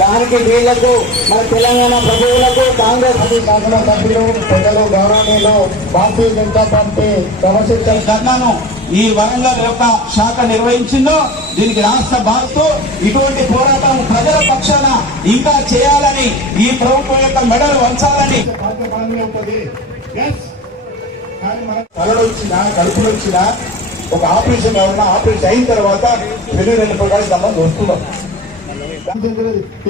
దానికి వీళ్లకు మన తెలంగాణ ప్రజలకు కాంగ్రెస్ శాసన సభ్యులు ప్రజలు గౌరవనీయులు భారతీయ జనతా పార్టీ క్రమశిక్షణ ధర్నాను ఈ వరంగల్ యొక్క శాఖ నిర్వహించిందో దీనికి రాష్ట్ర భారత్ ఇటువంటి పోరాటం ప్రజల పక్షాన ఇంకా చేయాలని ఈ ప్రభుత్వం యొక్క మెడలు వంచాలని తలలో వచ్చినా కడుపులో వచ్చినా ఒక ఆపరేషన్ ఎవరన్నా ఆపరేషన్ అయిన తర్వాత 2 ప్రకారం సంబంధం వస్తున్నాం.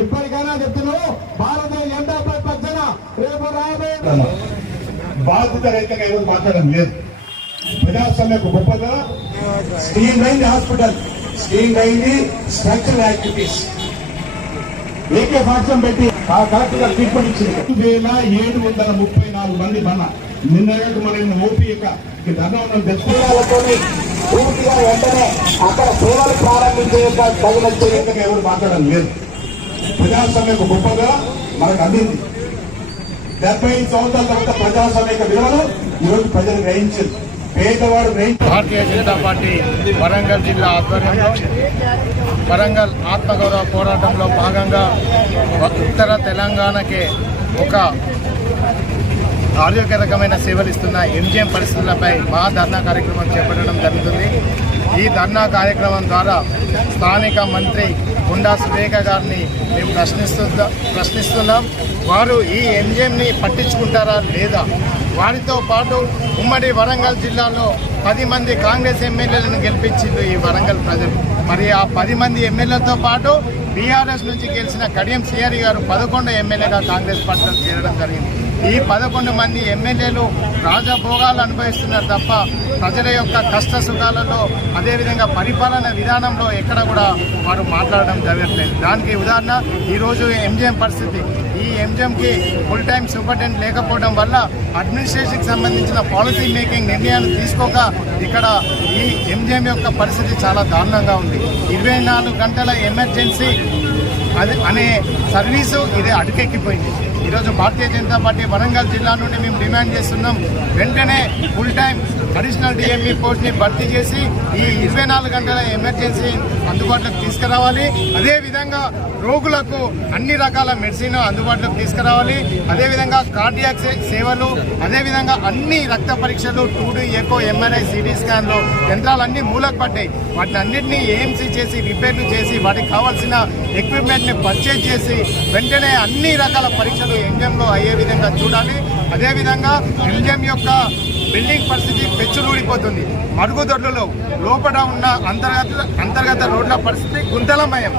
ఇప్పటికైనా చెప్తున్నావు భారతీయ జనతా పార్టీ పక్షాన రేపు రాబోయే బాధ్యత రైతుగా ఎవరు మాట్లాడడం లేదు. ప్రజాస్వామ్యకు గొప్పగా స్ట్రీమ్ అయింది హాస్పిటల్, స్ట్రీమ్ అయింది స్ట్రక్చరల్ యాక్టివిటీస్. ఏకే పాఠం పెట్టి ఆ కలెక్టర్ గారు ట్రీట్మెంట్ ఇచ్చింది. 2734 మంది మన నిన్నకు మనం ఓపీ యొక్క ధర్మం తెచ్చుకోవాలతోని పూర్తిగా వెంటనే అక్కడ సేవలు ప్రారంభించే తగిన చర్యగా ఎవరు మాట్లాడడం లేదు. ప్రజాస్వామ్యకు గొప్పగా మనకు అందింది. 75 సంవత్సరాల తర్వాత ప్రజాస్వామ్యక విలువలు ఈరోజు ప్రజలు గ్రహించారు. పేదవాడు భారతీయ జనతా పార్టీ వరంగల్ జిల్లా ఆధ్వర్యంలో వరంగల్ ఆత్మగౌరవ పోరాటంలో భాగంగా ఉత్తర తెలంగాణకే ఒక ఆరోగ్యకరమైన సేవలు ఇస్తున్న ఎంజిఎం పరిస్థితులపై మా ధర్నా కార్యక్రమం చేపట్టడం జరుగుతుంది. ఈ ధర్నా కార్యక్రమం ద్వారా స్థానిక మంత్రి గుండా సురేఖ గారిని మేము ప్రశ్నిస్తున్నాం. వారు ఈ ఎంజిఎంని పట్టించుకుంటారా లేదా? వారితో పాటు ఉమ్మడి వరంగల్ జిల్లాలో 10 మంది కాంగ్రెస్ ఎమ్మెల్యేలను గెలిపించింది ఈ వరంగల్ ప్రజలు. మరి ఆ 10 మంది ఎమ్మెల్యేలతో పాటు బీఆర్ఎస్ నుంచి గెలిచిన కడియం శ్రీహరి గారు 11 ఎమ్మెల్యేగా కాంగ్రెస్ పార్టీలో చేరడం జరిగింది. ఈ 11 మంది ఎమ్మెల్యేలు రాజభోగాలు అనుభవిస్తున్నారు తప్ప ప్రజల యొక్క కష్ట సుఖాలలో అదేవిధంగా పరిపాలన విధానంలో ఎక్కడ కూడా వారు మాట్లాడడం జరగట్లేదు. దానికి ఉదాహరణ ఈరోజు ఎంజిఎం పరిస్థితి. ఈ ఎంజిఎంకి ఫుల్ టైం సూపరింటెండెంట్ లేకపోవడం వల్ల అడ్మినిస్ట్రేషన్కి సంబంధించిన పాలసీ మేకింగ్ నిర్ణయాలు తీసుకోక ఇక్కడ ఈ ఎంజిఎం యొక్క పరిస్థితి చాలా దారుణంగా ఉంది. 24 గంటల ఎమర్జెన్సీ అనే సర్వీసు ఇది అడుకెక్కిపోయింది. ఈరోజు భారతీయ జనతా పార్టీ వరంగల్ జిల్లా నుండి మేము డిమాండ్ చేస్తున్నాం, వెంటనే ఫుల్ టైం అడిషనల్ డిఎంఈ పోస్ట్ని భర్తీ చేసి ఈ 24 గంటల ఎమర్జెన్సీ అందుబాటులోకి తీసుకురావాలి. అదేవిధంగా రోగులకు అన్ని రకాల మెడిసిన్ అందుబాటులోకి తీసుకురావాలి. అదేవిధంగా కార్డియాక్ సేవలు, అదేవిధంగా అన్ని రక్త పరీక్షలు 2D ఎకో ఎంఆర్ఐ సిటీ స్కాన్లు యంత్రాలన్నీ మూలకు పడ్డాయి. వాటిని అన్నింటినీ ఏఎంసీ చేసి రిపేర్లు చేసి వాటికి కావాల్సిన ఎక్విప్మెంట్ని పర్చేజ్ చేసి వెంటనే అన్ని రకాల పరీక్షలు ఎంజిఎంలో అయ్యే విధంగా చూడాలి. అదేవిధంగా ఎంజిఎం యొక్క బిల్డింగ్ పరిస్థితి పెచ్చులూడిపోతుంది. మరుగుదొడ్లలో లోపల ఉన్న అంతర్గత రోడ్ల పరిస్థితి గుంతలమయం.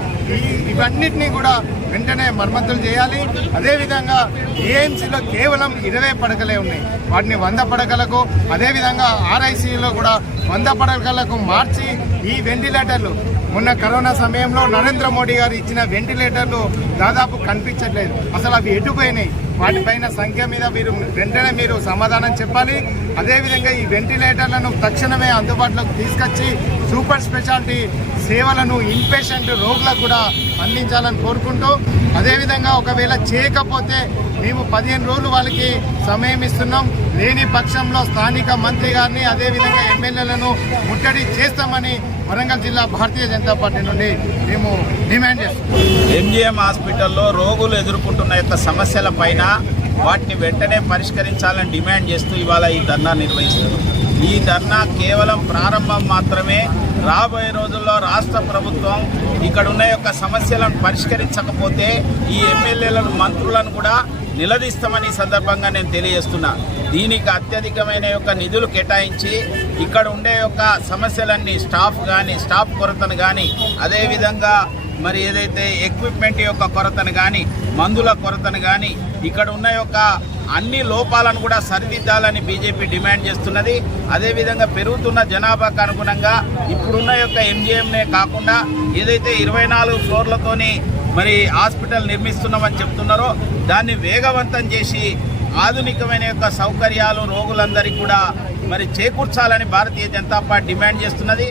ఇవన్నిటినీ కూడా వెంటనే మరమ్మతులు చేయాలి. అదేవిధంగా ఏఎంసీలో కేవలం 20 పడకలే ఉన్నాయి. వాటిని 100 పడకలకు, అదేవిధంగా ఆర్ఐసీలో కూడా 100 పడకలకు మార్చి ఈ వెంటిలేటర్లు మొన్న కరోనా సమయంలో నరేంద్ర మోడీ గారు ఇచ్చిన వెంటిలేటర్లు దాదాపు కనిపించట్లేదు. అసలు అవి ఎటుపోయినాయి? వాటిపైన సంఖ్య మీద వెంటనే మీరు సమాధానం చెప్పాలి. అదేవిధంగా ఈ వెంటిలేటర్లను తక్షణమే అందుబాటులోకి తీసుకొచ్చి సూపర్ స్పెషాలిటీ సేవలను ఇన్పేషెంట్ రోగులకు కూడా అందించాలని కోరుకుంటూ, అదేవిధంగా ఒకవేళ చేయకపోతే మేము 15 రోజులు వాళ్ళకి సమయం ఇస్తున్నాం. లేని పక్షంలో స్థానిక మంత్రి గారిని అదేవిధంగా ఎమ్మెల్యేలను ముట్టడి చేస్తామని వరంగల్ జిల్లా భారతీయ జనతా పార్టీ నుండి మేము డిమాండ్ చేస్తున్నాం. ఎంజిఎం హాస్పిటల్లో రోగులు ఎదుర్కొంటున్న యొక్క సమస్యల పైన వాటిని వెంటనే పరిష్కరించాలని డిమాండ్ చేస్తూ ఇవాళ ఈ ధర్నా నిర్వహిస్తున్నాం. ఈ ధర్నా కేవలం ప్రారంభం మాత్రమే. రాబోయే రోజుల్లో రాష్ట్ర ప్రభుత్వం ఇక్కడ ఉన్న యొక్క సమస్యలను పరిష్కరించకపోతే ఈ ఎమ్మెల్యేలను, మంత్రులను కూడా నిలదీస్తామని సందర్భంగా నేను తెలియజేస్తున్నా. దీనికి అత్యధికమైన యొక్క నిధులు కేటాయించి ఇక్కడ ఉండే యొక్క సమస్యలన్నీ స్టాఫ్ కొరతను కానీ, అదేవిధంగా మరి ఏదైతే ఎక్విప్మెంట్ యొక్క కొరతను కానీ, మందుల కొరతను కానీ, ఇక్కడ ఉన్న యొక్క అన్ని లోపాలను కూడా సరిదిద్దాలని బీజేపీ డిమాండ్ చేస్తున్నది. అదేవిధంగా పెరుగుతున్న జనాభాకు అనుగుణంగా ఇప్పుడున్న యొక్క ఎంజిఎంనే కాకుండా ఏదైతే 24 ఫ్లోర్లతోని మరి హాస్పిటల్ నిర్మిస్తున్నామని చెప్తున్నారో దాన్ని వేగవంతం చేసి ఆధునికమైన యొక్క సౌకర్యాలు రోగులందరికీ కూడా మరి చేకూర్చాలని భారతీయ జనతా పార్టీ డిమాండ్ చేస్తున్నది.